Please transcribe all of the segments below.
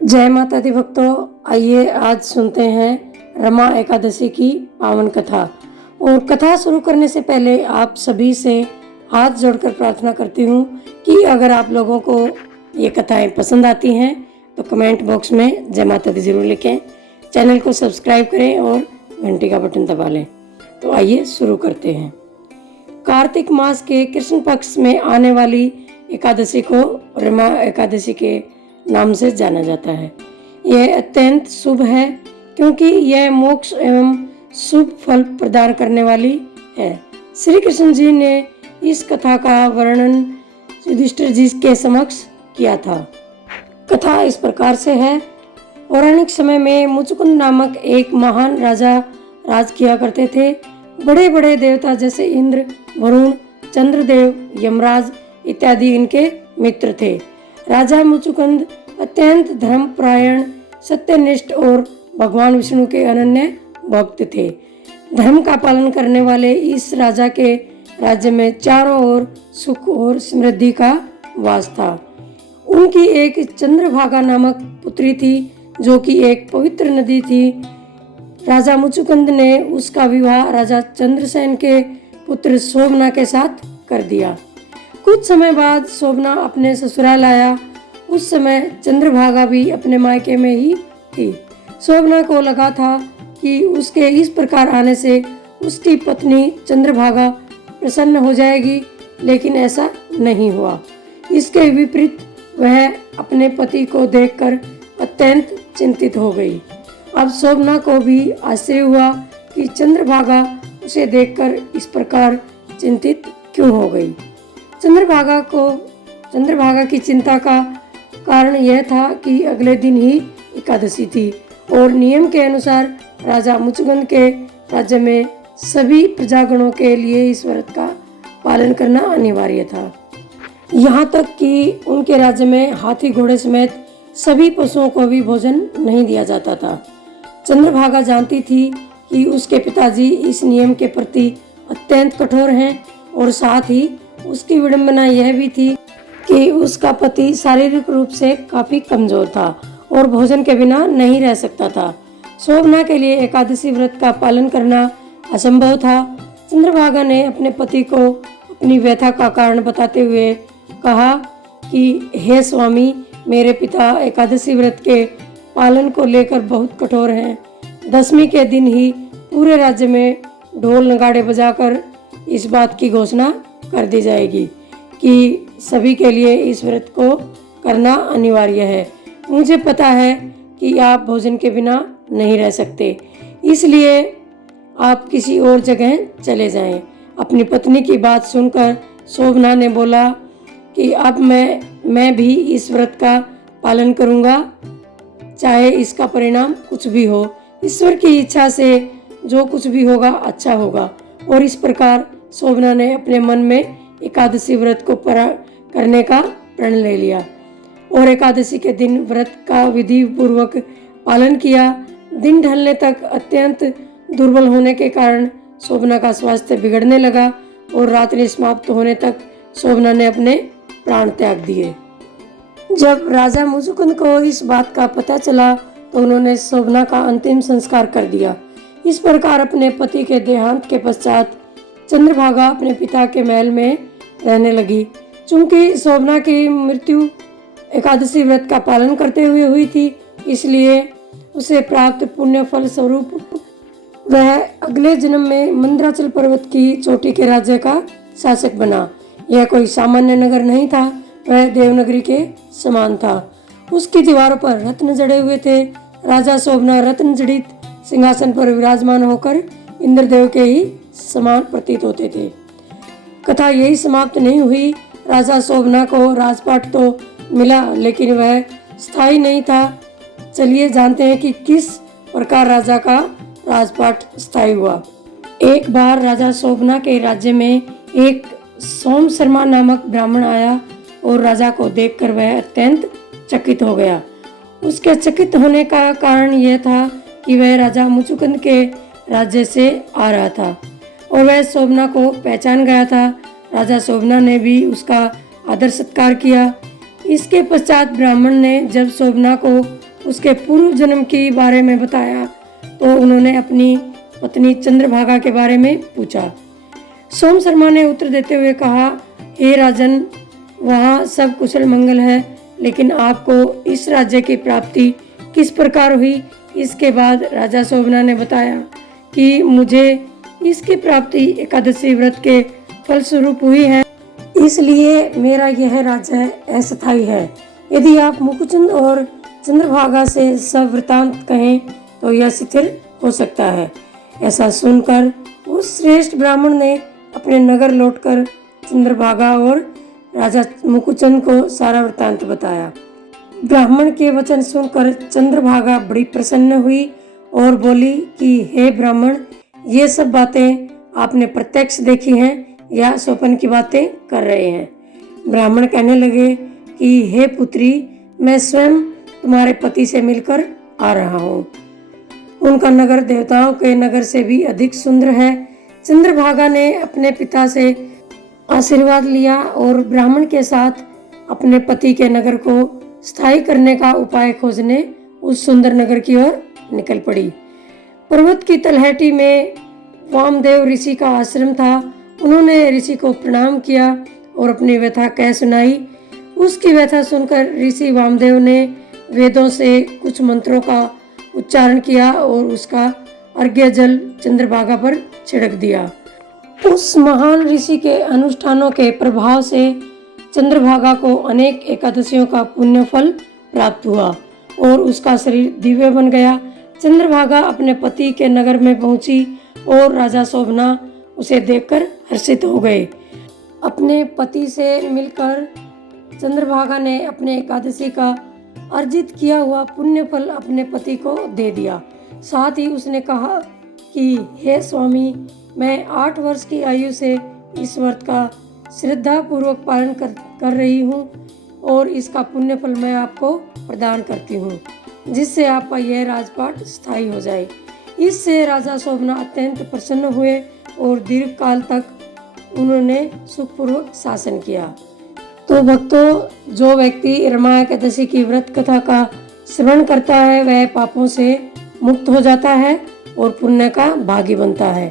जय माता दी भक्तों, आइए आज सुनते हैं रमा एकादशी की पावन कथा। और कथा शुरू करने से पहले आप सभी से हाथ जोड़कर प्रार्थना करती हूँ कि अगर आप लोगों को ये कथाएं पसंद आती हैं तो कमेंट बॉक्स में जय माता दी जरूर लिखें, चैनल को सब्सक्राइब करें और घंटी का बटन दबा लें। तो आइए शुरू करते हैं। कार्तिक मास के कृष्ण पक्ष में आने वाली एकादशी को रमा एकादशी के नाम से जाना जाता है। यह अत्यंत शुभ है क्योंकि यह मोक्ष एवं शुभ फल प्रदान करने वाली है। श्री कृष्ण जी ने इस कथा का वर्णन युधिष्ठिर जी के समक्ष किया था। कथा इस प्रकार से है। पौराणिक समय में मुचुकुंद नामक एक महान राजा राज किया करते थे। बड़े बड़े देवता जैसे इंद्र, वरुण, चंद्रदेव, यमराज इत्यादि इनके मित्र थे। राजा मुचुकुंद अत्यंत धर्मपरायण, सत्यनिष्ठ और भगवान विष्णु के अनन्य भक्त थे। धर्म का पालन करने वाले इस राजा के राज्य में चारों ओर सुख और समृद्धि का वास था। उनकी एक चंद्रभागा नामक पुत्री थी जो कि एक पवित्र नदी थी। राजा मुचुकुंद ने उसका विवाह राजा चंद्रसेन के पुत्र शोभना के साथ कर दिया। कुछ समय बाद शोभना अपने ससुराल आया। उस समय चंद्रभागा भी अपने मायके में ही थी। शोभना को लगा था कि उसके इस प्रकार आने से उसकी पत्नी चंद्रभागा प्रसन्न हो जाएगी, लेकिन ऐसा नहीं हुआ। इसके विपरीत वह अपने पति को देखकर अत्यंत चिंतित हो गई। अब शोभना को भी आश्चर्य हुआ कि चंद्रभागा उसे देखकर इस प्रकार चिंतित क्यों हो गई। चंद्रभागा की चिंता का कारण यह था कि अगले दिन ही एकादशी थी और नियम के अनुसार राजा मुचुकुंद के राज्य में सभी प्रजागणों के लिए इस व्रत का पालन करना अनिवार्य था। यहाँ तक कि उनके राज्य में हाथी घोड़े समेत सभी पशुओं को भी भोजन नहीं दिया जाता था। चंद्रभागा जानती थी कि उसके पिताजी इस नियम के प्रति अत्यंत कठोर हैं और साथ ही उसकी विडंबना यह भी थी कि उसका पति शारीरिक रूप से काफी कमजोर था और भोजन के बिना नहीं रह सकता था। शोभना के लिए एकादशी व्रत का पालन करना असंभव था। चंद्रभागा ने अपने पति को अपनी व्यथा का कारण बताते हुए कहा कि हे स्वामी, मेरे पिता एकादशी व्रत के पालन को लेकर बहुत कठोर हैं। दशमी के दिन ही पूरे राज्य में ढोल नगाड़े बजाकर इस बात की घोषणा कर दी जाएगी कि सभी के लिए इस व्रत को करना अनिवार्य है। मुझे पता है कि आप भोजन के बिना नहीं रह सकते, इसलिए आप किसी और जगह चले जाएं। अपनी पत्नी की बात सुनकर शोभना ने बोला कि अब मैं भी इस व्रत का पालन करूंगा, चाहे इसका परिणाम कुछ भी हो। ईश्वर की इच्छा से जो कुछ भी होगा अच्छा होगा। और इस प्रकार शोभना ने अपने मन में एकादशी व्रत को करने का प्रण ले लिया और एकादशी के दिन व्रत का विधि पूर्वक पालन किया। दिन ढलने तक अत्यंत दुर्बल होने के कारण शोभना का स्वास्थ्य बिगड़ने लगा और रात्रि समाप्त होने तक शोभना ने अपने प्राण त्याग दिए। जब राजा मुचुकुंद को इस बात का पता चला तो उन्होंने शोभना का अंतिम संस्कार कर दिया। इस प्रकार अपने पति के देहांत के पश्चात चंद्रभागा अपने पिता के महल में रहने लगी। चूंकि शोभना की मृत्यु एकादशी व्रत का पालन करते हुए हुई थी, इसलिए उसे प्राप्त पुण्य फल स्वरूप वह अगले जन्म में मंदराचल पर्वत की चोटी के राज्य का शासक बना। यह कोई सामान्य नगर नहीं था, वह देवनगरी के समान था। उसकी दीवारों पर रत्न जड़े हुए थे। राजा शोभना रत्न जड़ित सिंहासन पर विराजमान होकर इंद्रदेव के ही समान प्रतीत होते थे। कथा यही समाप्त नहीं हुई। राजा शोभना को राजपाट तो मिला, लेकिन वह स्थायी नहीं था। चलिए जानते हैं कि किस प्रकार राजा का राजपाट स्थायी हुआ। एक बार राजा शोभना के राज्य में एक सोम शर्मा नामक ब्राह्मण आया और राजा को देखकर वह अत्यंत चकित हो गया। उसके चकित होने का कारण यह था कि वह राजा मुचुकुंद के राज्य से आ रहा था और वह शोभना को पहचान गया था। राजा शोभना ने भी उसका आदर सत्कार किया। इसके पश्चात ब्राह्मण ने जब शोभना को उसके पूर्व जन्म के बारे में बताया तो उन्होंने अपनी पत्नी चंद्रभागा के बारे में पूछा। सोम शर्मा ने उत्तर देते हुए कहा, हे राजन, वहाँ सब कुशल मंगल है, लेकिन आपको इस राज्य की प्राप्ति किस प्रकार हुई? इसके बाद राजा शोभना ने बताया कि मुझे इसकी प्राप्ति एकादशी व्रत के फलस्वरूप हुई है, इसलिए मेरा यह राज्य अस्थायी है। यदि आप मुकुचंद और चंद्रभागा से सब वृतांत कहें तो यह शिथिल हो सकता है। ऐसा सुनकर उस श्रेष्ठ ब्राह्मण ने अपने नगर लौटकर चंद्रभागा और राजा मुकुचंद को सारा वृतांत बताया। ब्राह्मण के वचन सुनकर चंद्रभागा बड़ी प्रसन्न हुई और बोली कि हे ब्राह्मण, ये सब बातें आपने प्रत्यक्ष देखी हैं या स्वप्न की बातें कर रहे हैं? ब्राह्मण कहने लगे कि हे पुत्री, मैं स्वयं तुम्हारे पति से मिलकर आ रहा हूँ। उनका नगर देवताओं के नगर से भी अधिक सुंदर है। चंद्रभागा ने अपने पिता से आशीर्वाद लिया और ब्राह्मण के साथ अपने पति के नगर को स्थायी करने का उपाय खोजने उस सुंदर नगर की ओर निकल पड़ी। पर्वत की तलहटी में वामदेव ऋषि का आश्रम था। उन्होंने ऋषि को प्रणाम किया और अपनी व्यथा कह सुनाई। उसकी व्यथा सुनकर ऋषि वामदेव ने वेदों से कुछ मंत्रों का उच्चारण किया और उसका अर्घ्य जल चंद्रभागा पर छिड़क दिया। उस महान ऋषि के अनुष्ठानों के प्रभाव से चंद्रभागा को अनेक एकादशियों का पुण्य फल प्राप्त हुआ और उसका शरीर दिव्य बन गया। चंद्रभागा अपने पति के नगर में पहुंची और राजा शोभना उसे देखकर हर्षित हो गए। अपने पति से मिलकर चंद्रभागा ने अपने एकादशी का अर्जित किया हुआ पुण्य फल अपने पति को दे दिया। साथ ही उसने कहा कि हे स्वामी, मैं 8 वर्ष की आयु से इस व्रत का श्रद्धा पूर्वक पालन कर रही हूँ और इसका पुण्य फल मैं आपको प्रदान करती हूँ, जिससे आपका यह राजपाट स्थायी हो जाए। इससे राजा शोभना अत्यंत प्रसन्न हुए और दीर्घ काल तक उन्होंने सुखपूर्वक शासन किया। तो भक्तों, जो व्यक्ति रमा एकादशी की व्रत कथा का श्रवण करता है वह पापों से मुक्त हो जाता है और पुण्य का भागी बनता है।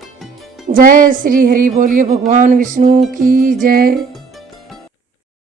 जय श्री हरि। बोलिए भगवान विष्णु की जय।